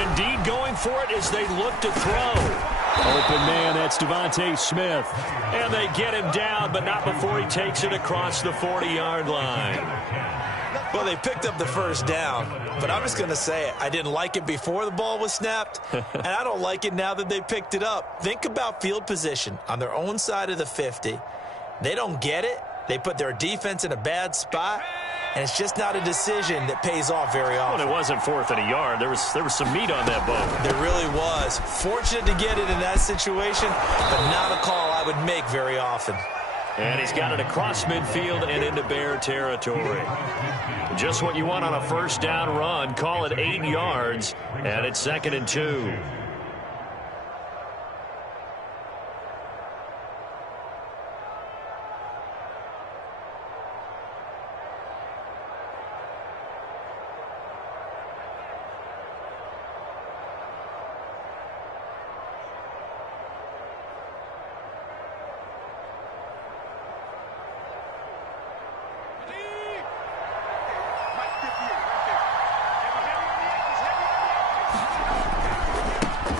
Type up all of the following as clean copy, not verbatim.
They're indeed going for it as they look to throw. Open man, that's Devontae Smith. And they get him down, but not before he takes it across the 40-yard line. Well, they picked up the first down, but I'm just going to say it. I didn't like it before the ball was snapped, and I don't like it now that they picked it up. Think about field position on their own side of the 50. They don't get it. They put their defense in a bad spot, and it's just not a decision that pays off very often. Well, it wasn't 4th and a yard. There was some meat on that bone. There really was. Fortunate to get it in that situation, but not a call I would make very often. And he's got it across midfield and into Bear territory. Just what you want on a first down run. Call it 8 yards, and it's 2nd and 2.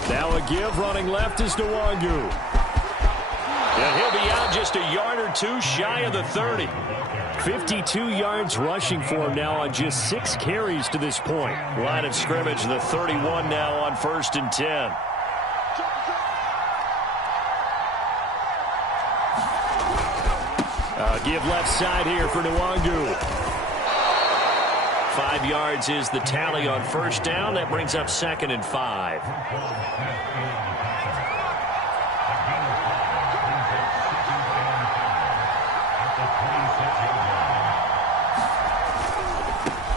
Now a give running left is Nwangu. And he'll be out just a yard or two shy of the 30. 52 yards rushing for him now on just 6 carries to this point. Line of scrimmage, the 31 now on 1st and 10. Give left side here for Nwangu. 5 yards is the tally on first down. That brings up 2nd and 5.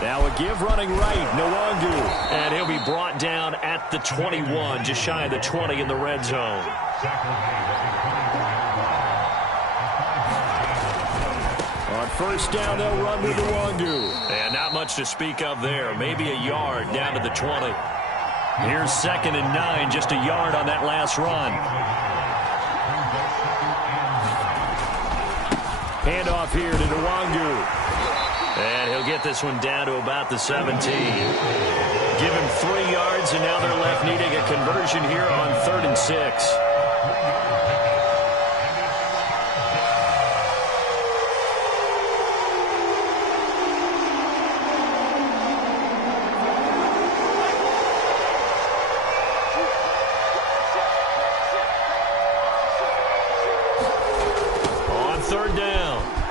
Now a give running right, Nwangu. And he'll be brought down at the 21, just shy of the 20 in the red zone. On first down, they'll run with Nwangu. And not much to speak of there. Maybe a yard down to the 20. Here's 2nd and 9, just a yard on that last run. Handoff here to Nwangu. And he'll get this one down to about the 17. Give him 3 yards, and now they're left needing a conversion here on 3rd and 6.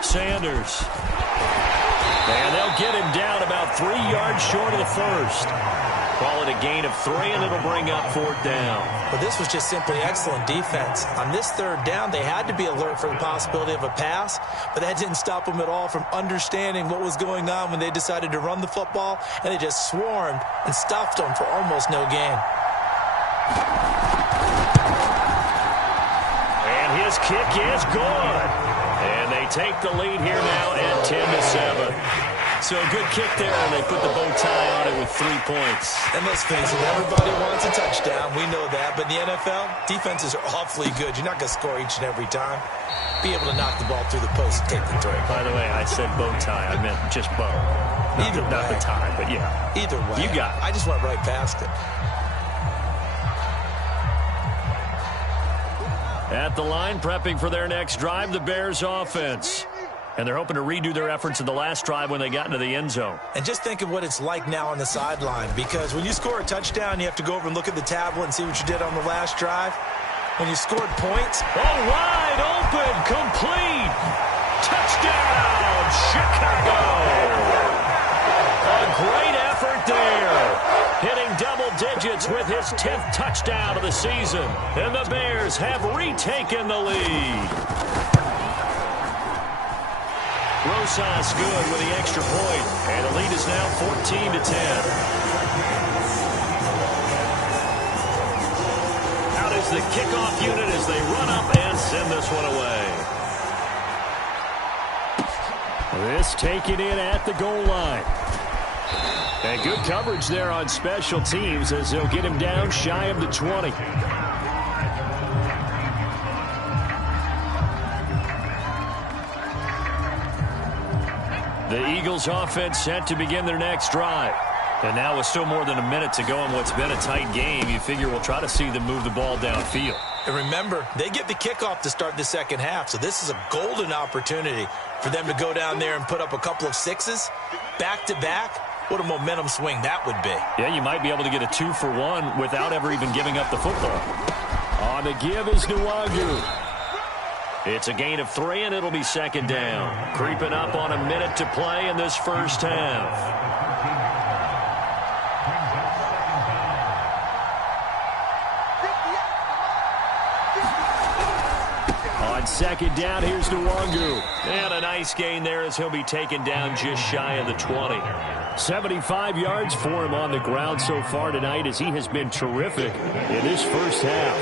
Sanders. And they'll get him down about 3 yards short of the first. Call it a gain of 3, and it'll bring up 4th down. Well, this was just simply excellent defense. On this 3rd down, they had to be alert for the possibility of a pass, but that didn't stop them at all from understanding what was going on when they decided to run the football, and they just swarmed and stuffed them for almost no gain. And his kick is good. And they take the lead here now at 10-7. So a good kick there, and they put the bow tie on it with 3 points. And let's face it, everybody wants a touchdown. We know that. But in the NFL, defenses are awfully good. You're not going to score each and every time. Be able to knock the ball through the post and take the 3. By the way, I said bow tie. I meant just bow. Not the tie, but yeah. Either way. You got it. I just went right past it. At the line, prepping for their next drive, the Bears offense. And they're hoping to redo their efforts in the last drive when they got into the end zone. And just think of what it's like now on the sideline, because when you score a touchdown, you have to go over and look at the tablet and see what you did on the last drive. When you scored points. Oh, wide open, complete. Touchdown, Chicago. A great effort there. Hitting double digits with his 10th touchdown of the season. And the Bears have retaken the lead. Rosas good with the extra point. And the lead is now 14-10. Out is the kickoff unit as they run up and send this one away. This taken in at the goal line. And good coverage there on special teams as they'll get him down shy of the 20. The Eagles offense set to begin their next drive. And now with still more than a minute to go in what's been a tight game, you figure we'll try to see them move the ball downfield. And remember, they get the kickoff to start the second half, so this is a golden opportunity for them to go down there and put up a couple of sixes back-to-back. What a momentum swing that would be. Yeah, you might be able to get a 2-for-1 without ever even giving up the football. On the give is Nwangu. It's a gain of 3, and it'll be second down. Creeping up on a minute to play in this first half. On second down, here's Nwangu. And a nice gain there as he'll be taken down just shy of the 20. 75 yards for him on the ground so far tonight as he has been terrific in this first half.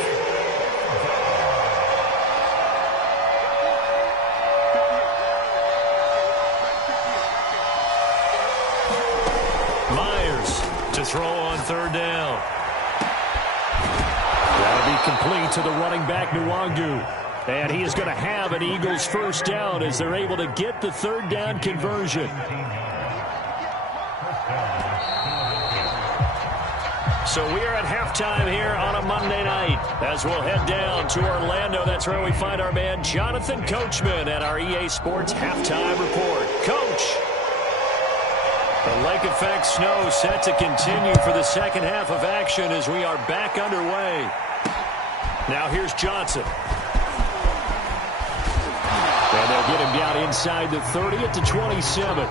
Myers to throw on third down. That'll be complete to the running back, Nwangu. And he is going to have an Eagles first down as they're able to get the third down conversion. So we are at halftime here on a Monday night as we'll head down to Orlando. That's where we find our man Jonathan Coachman at our EA Sports Halftime Report. Coach. The lake effect snow set to continue for the second half of action as we are back underway. Now here's Johnson. And they'll get him down inside the 30 at the 27.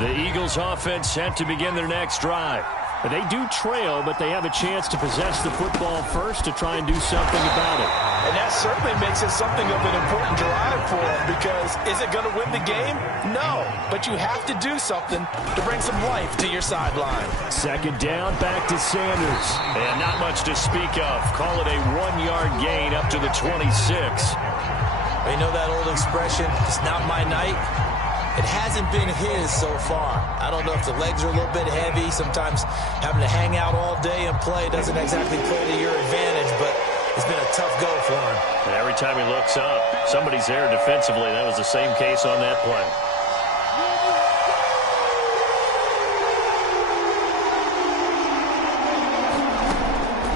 The Eagles offense set to begin their next drive. They do trail, but they have a chance to possess the football first to try and do something about it. And that certainly makes it something of an important drive for them because is it going to win the game? No, but you have to do something to bring some life to your sideline. Second down, back to Sanders. And not much to speak of. Call it a 1-yard gain up to the 26. You know that old expression, it's not my night? It hasn't been his so far. I don't know if the legs are a little bit heavy. Sometimes having to hang out all day and play doesn't exactly play to your advantage, but it's been a tough go for him. And every time he looks up, somebody's there defensively. That was the same case on that play.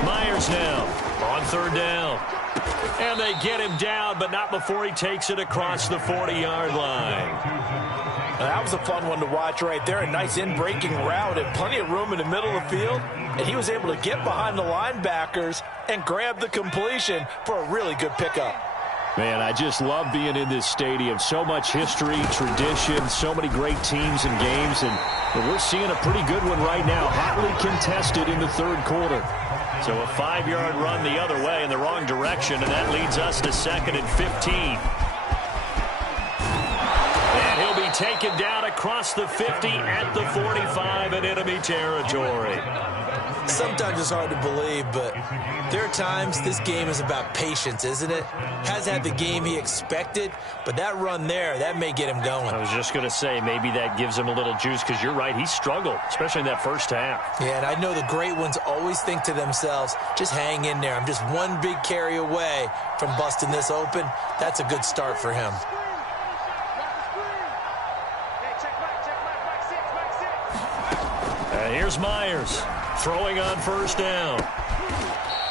Myers now on third down. And they get him down, but not before he takes it across the 40-yard line. That was a fun one to watch right there. A nice in-breaking route and plenty of room in the middle of the field. And he was able to get behind the linebackers and grab the completion for a really good pickup. Man, I just love being in this stadium. So much history, tradition, so many great teams and games. And we're seeing a pretty good one right now, hotly contested in the third quarter. So a 5-yard run the other way in the wrong direction, and that leads us to 2nd and 15. And he'll be taken down across the 50 at the 45 in enemy territory. Sometimes it's hard to believe, but there are times this game is about patience, isn't it? Has had the game he expected, but that run there, that may get him going. I was just going to say, maybe that gives him a little juice, because you're right, he struggled, especially in that first half. Yeah, and I know the great ones always think to themselves, just hang in there. I'm just one big carry away from busting this open. That's a good start for him. And here's Myers throwing on first down.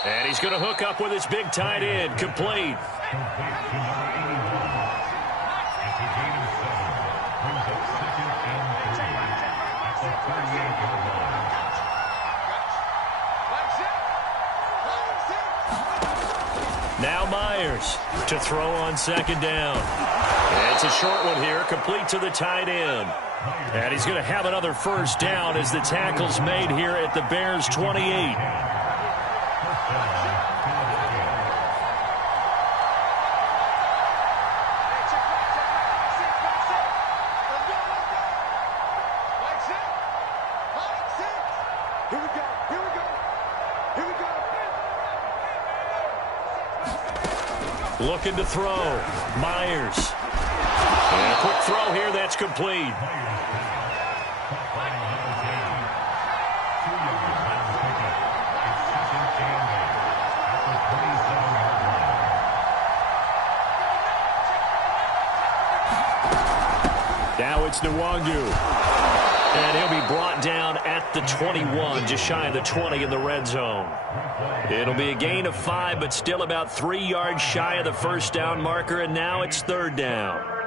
And he's going to hook up with his big tight end, complete. Now Myers to throw on second down. And it's a short one here, complete to the tight end. And he's going to have another first down as the tackle's made here at the Bears' 28. Looking to throw. Myers. And a quick throw here, that's complete. Now it's Nwangu. And he'll be brought down at the 21, just shy of the 20 in the red zone. It'll be a gain of 5, but still about 3 yards shy of the first down marker, and now it's third down.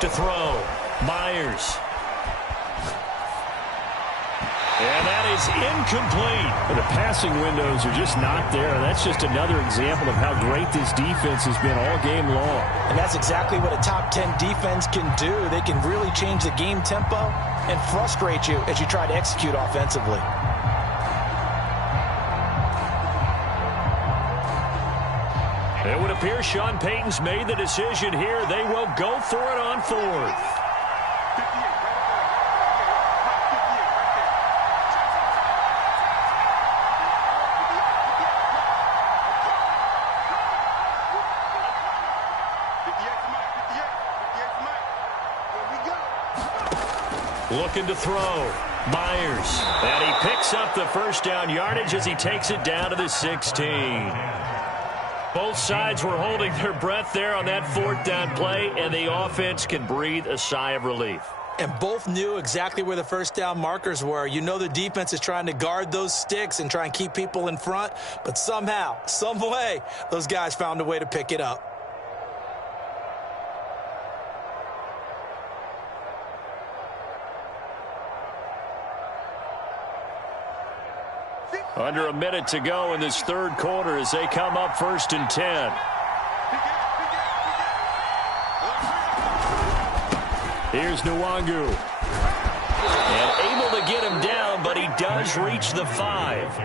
To throw. Myers. And that is incomplete. The passing windows are just not there. That's just another example of how great this defense has been all game long. And that's exactly what a top 10 defense can do. They can really change the game tempo and frustrate you as you try to execute offensively. It would appear Sean Payton's made the decision here. They will go for it on fourth. Looking to throw. Myers. And he picks up the first down yardage as he takes it down to the 16. Both sides were holding their breath there on that fourth down play, and the offense can breathe a sigh of relief. And both knew exactly where the first down markers were. You know the defense is trying to guard those sticks and try and keep people in front, but somehow, some way, those guys found a way to pick it up. Under a minute to go in this third quarter as they come up 1st and 10. Here's Nwangu. And able to get him down, but he does reach the 5.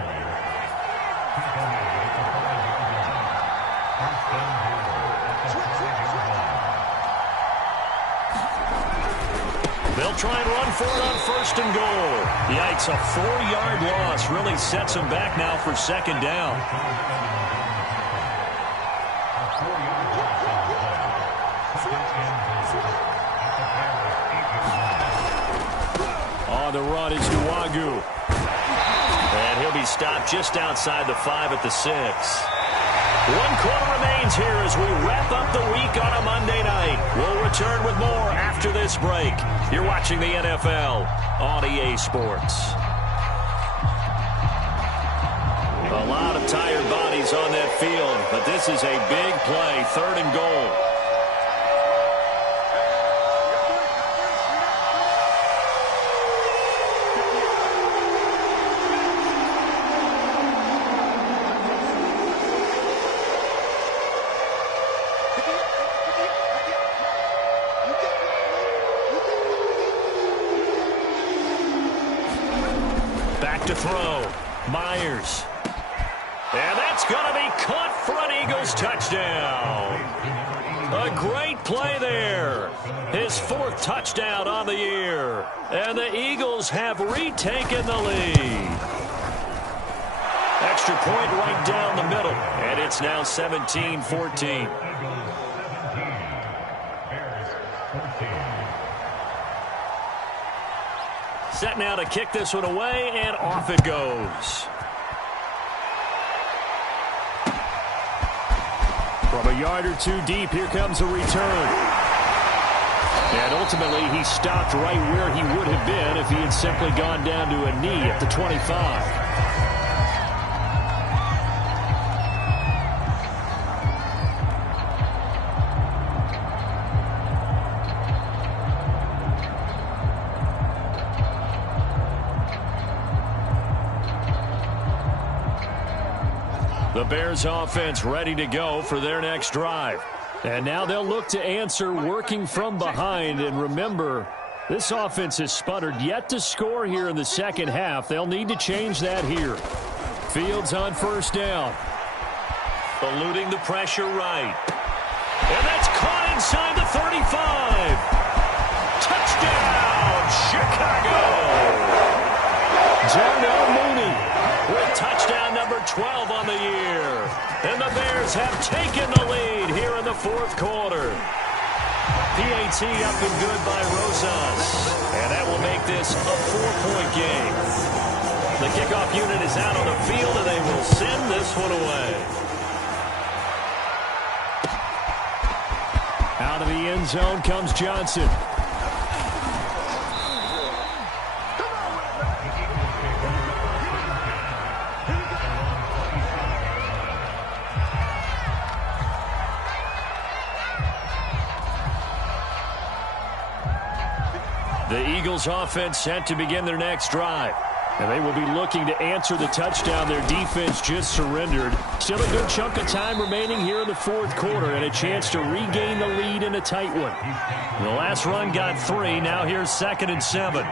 They'll try and run for it on 1st and goal. Yikes, a 4-yard loss really sets them back now for second down. On the run is Nwangu. And he'll be stopped just outside the 5 at the 6. 1 quarter remains here as we wrap up the week on a Monday night. We'll return with more after this break. You're watching the NFL on EA Sports. A lot of tired bodies on that field, but this is a big play, 3rd and goal. To throw. Myers. And that's going to be caught for an Eagles touchdown. A great play there. His 4th touchdown on the year. And the Eagles have retaken the lead. Extra point right down the middle. And it's now 17-14. Set now to kick this one away, and off it goes. From a yard or 2 deep, here comes a return. And ultimately, he stopped right where he would have been if he had simply gone down to a knee at the 25. The Bears offense ready to go for their next drive. And now they'll look to answer working from behind. And remember, this offense has sputtered yet to score here in the second half. They'll need to change that here. Fields on 1st down. Eluding the pressure right. And that's caught inside the 35. Touchdown, Chicago. Darnell Mooney with touchdown number 12 on the year. And the Bears have taken the lead here in the fourth quarter. PAT up and good by Rosas. And that will make this a 4-point game. The kickoff unit is out on the field, and they will send this one away. Out of the end zone comes Johnson. The Eagles offense set to begin their next drive. And they will be looking to answer the touchdown their defense just surrendered. Still a good chunk of time remaining here in the fourth quarter and a chance to regain the lead in a tight one. The last run got 3. Now here's 2nd and 7.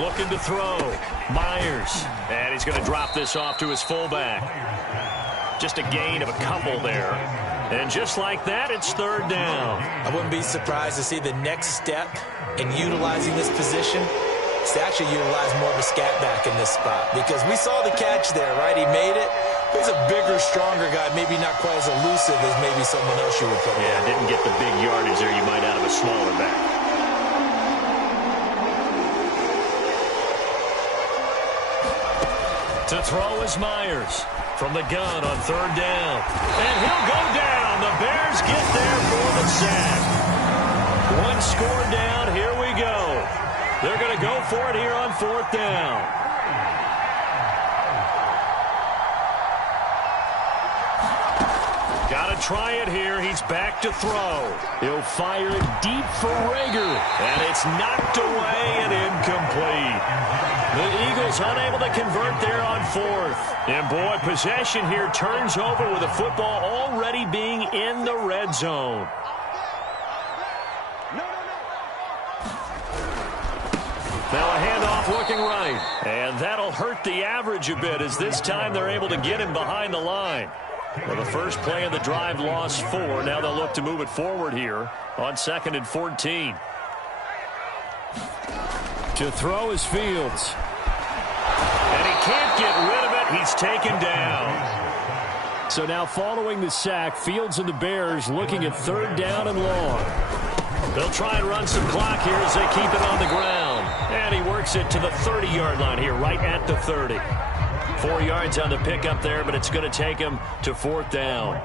Looking to throw. Myers. And he's going to drop this off to his fullback. Just a gain of a couple there. And just like that, it's 3rd down. I wouldn't be surprised to see the next step in utilizing this position is to actually utilize more of a scat back in this spot. Because we saw the catch there, right? He made it. He's a bigger, stronger guy, maybe not quite as elusive as maybe someone else you would put. Yeah, didn't get the big yardage there you might out of a smaller back. To throw is Myers. From the gun on 3rd down. And he'll go down. The Bears get there for the sack. 1 score down. Here we go. They're going to go for it here on 4th down. Got to try it here. He's back to throw. He'll fire it deep for Rager. And it's knocked away and incomplete. The Eagles unable to convert there on 4th. And, boy, possession here turns over with the football already being in the red zone. Now a handoff looking right. And that'll hurt the average a bit as this time they're able to get him behind the line. Well, the first play of the drive lost 4. Now they'll look to move it forward here on 2nd and 14. To throw is Fields. And he can't get rid of it. He's taken down. So now following the sack, Fields and the Bears looking at 3rd down and long. They'll try and run some clock here as they keep it on the ground. And he works it to the 30-yard line here, right at the 30. 4 yards on the pickup there, but it's going to take him to 4th down.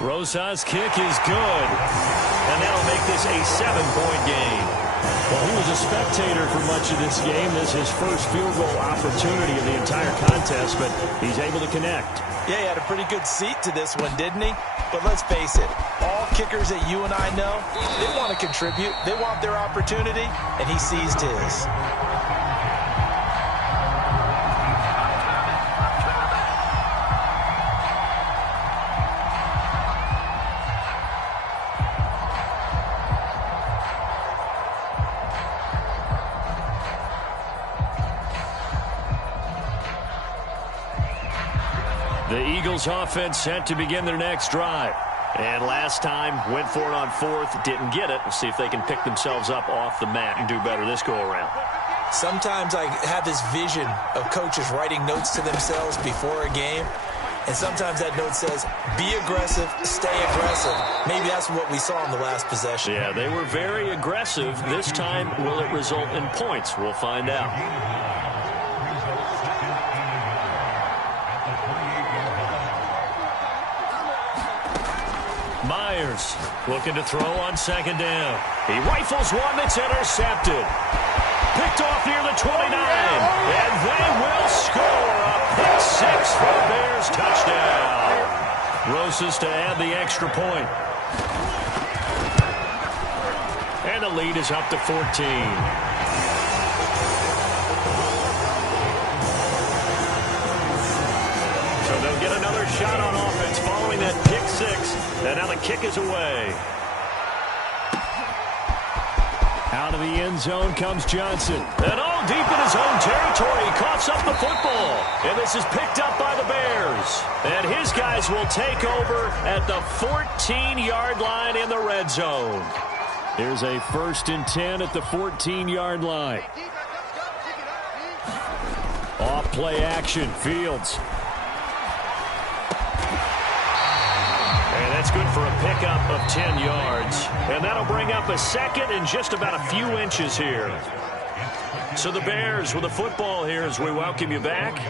Rosas' kick is good. And that'll make this a 7-point game. Well, he was a spectator for much of this game. This is his first field goal opportunity of the entire contest, but he's able to connect. Yeah, he had a pretty good seat to this one, didn't he? But let's face it, all kickers that you and I know, they want to contribute. They want their opportunity, and he seized his. The Eagles offense set to begin their next drive. And last time, went for it on 4th, didn't get it. We'll see if they can pick themselves up off the mat and do better this go-around. Sometimes I have this vision of coaches writing notes to themselves before a game. And sometimes that note says, be aggressive, stay aggressive. Maybe that's what we saw in the last possession. Yeah, they were very aggressive. This time, will it result in points? We'll find out. Myers looking to throw on 2nd down. He rifles one that's intercepted. Picked off near the 29. And they will score a pick 6 for the Bears touchdown. Rosas to add the extra point. And the lead is up to 14. So they'll get another shot on offense following that pick 6. And now the kick is away. Out of the end zone comes Johnson. And all deep in his own territory. He coughs up the football. And this is picked up by the Bears. And his guys will take over at the 14-yard line in the red zone. Here's a 1st and 10 at the 14-yard line. Off play action. Fields. And that's good for a pickup of 10 yards. And that'll bring up a 2nd and just about a few inches here. So the Bears with the football here as we welcome you back.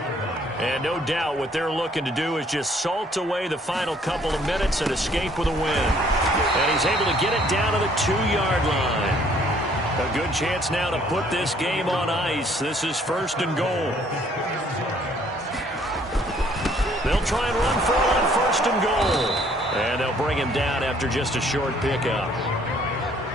And no doubt what they're looking to do is just salt away the final couple of minutes and escape with a win. And he's able to get it down to the 2-yard line. A good chance now to put this game on ice. This is 1st and goal. They'll try and run for it on 1st and goal. And they'll bring him down after just a short pickup.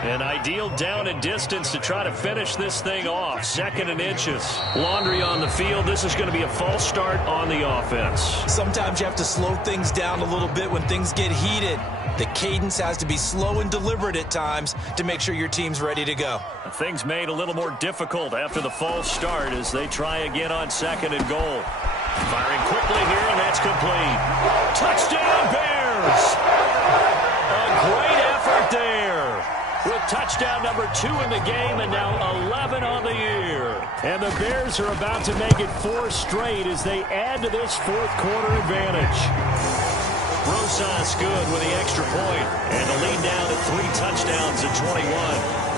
An ideal down and distance to try to finish this thing off. 2nd and inches. Laundry on the field. This is going to be a false start on the offense. Sometimes you have to slow things down a little bit when things get heated. The cadence has to be slow and deliberate at times to make sure your team's ready to go. Things made a little more difficult after the false start as they try again on 2nd and goal. Firing quickly here, and that's complete. Touchdown, Bears! A great effort there. With touchdown number 2 in the game and now 11 on the year. And the Bears are about to make it 4 straight as they add to this 4th quarter advantage. Rosas good with the extra point and the lead down to 3 touchdowns at 21.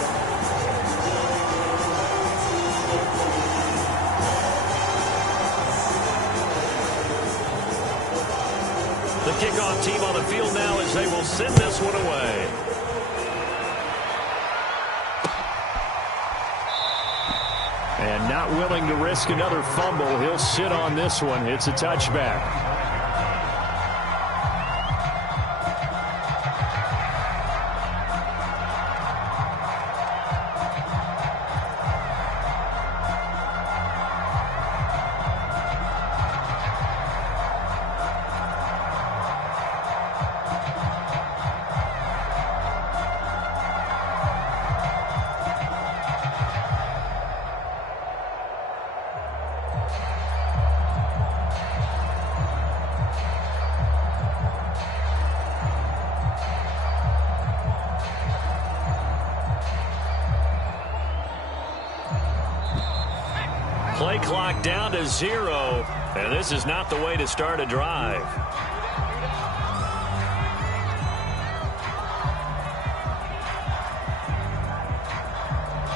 The kickoff team on the field now as they will send this one away. And not willing to risk another fumble. He'll sit on this one. It's a touchback. Play clock down to 0, and this is not the way to start a drive.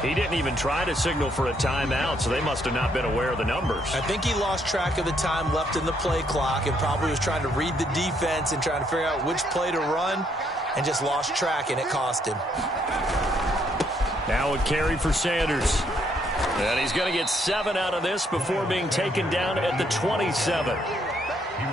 He didn't even try to signal for a timeout, so they must have not been aware of the numbers. I think he lost track of the time left in the play clock and probably was trying to read the defense and trying to figure out which play to run and just lost track, and it cost him. Now a carry for Sanders. And he's going to get 7 out of this before being taken down at the 27.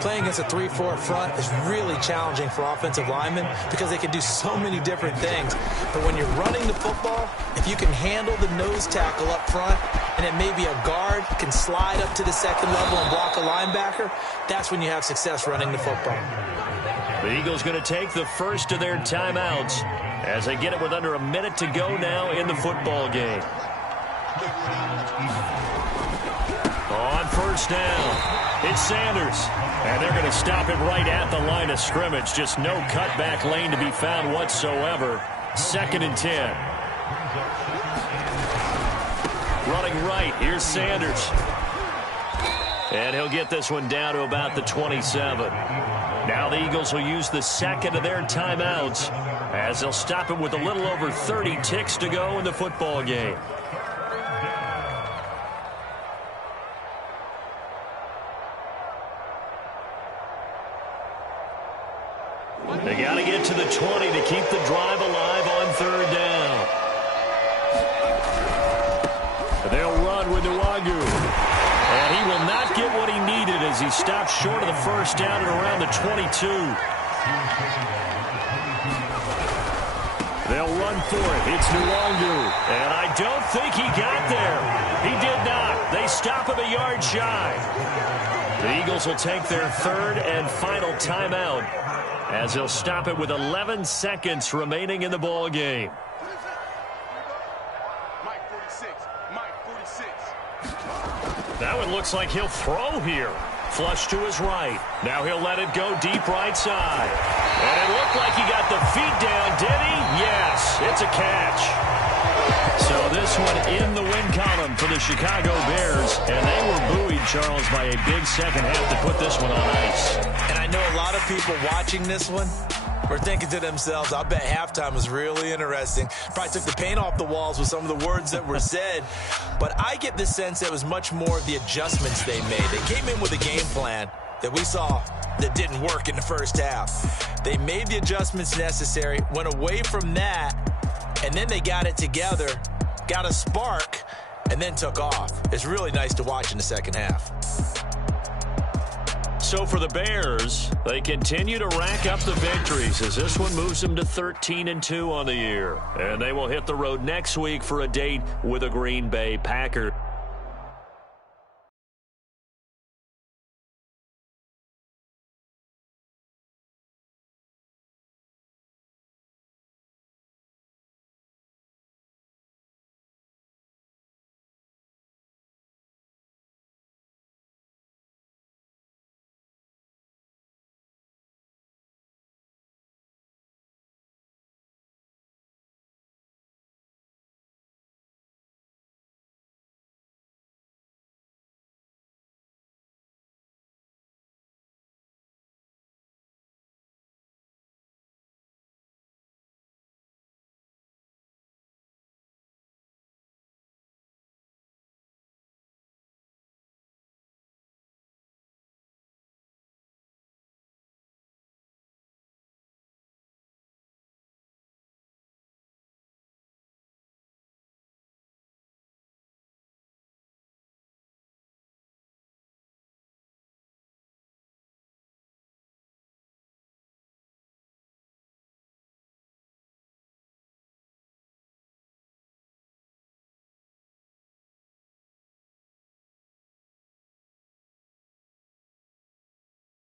Playing against a 3-4 front is really challenging for offensive linemen because they can do so many different things. But when you're running the football, if you can handle the nose tackle up front, and then maybe a guard can slide up to the 2nd level and block a linebacker, that's when you have success running the football. The Eagles going to take the first of their timeouts as they get it with under a minute to go now in the football game. On 1st down, it's Sanders. And they're going to stop it right at the line of scrimmage. Just no cutback lane to be found whatsoever. 2nd and 10. Running right, here's Sanders. And he'll get this one down to about the 27. Now the Eagles will use the 2nd of their timeouts as they'll stop it with a little over 30 ticks to go in the football game. They got to get to the 20 to keep the drive alive on 3rd down. They'll run with Nwangu. And he will not get what he needed as he stopped short of the 1st down at around the 22. They'll run for it. It's Nwangu. And I don't think he got there. He did not. They stop him a yard shy. The Eagles will take their 3rd and final timeout as they'll stop it with 11 seconds remaining in the ball game. Now it looks like he'll throw here. Flush to his right. Now he'll let it go deep right side. And it looked like he got the feet down, did he? Yes, it's a catch. So this one in the win column for the Chicago Bears. And they were buoyed, Charles, by a big second half to put this one on ice. And I know a lot of people watching this one were thinking to themselves, I bet halftime was really interesting. Probably took the paint off the walls with some of the words that were said. But I get the sense that it was much more of the adjustments they made. They came in with a game plan that we saw that didn't work in the first half. They made the adjustments necessary, went away from that, and then they got it together, got a spark, and then took off. It's really nice to watch in the second half. So for the Bears, they continue to rack up the victories as this one moves them to 13-2 on the year. And they will hit the road next week for a date with the Green Bay Packers.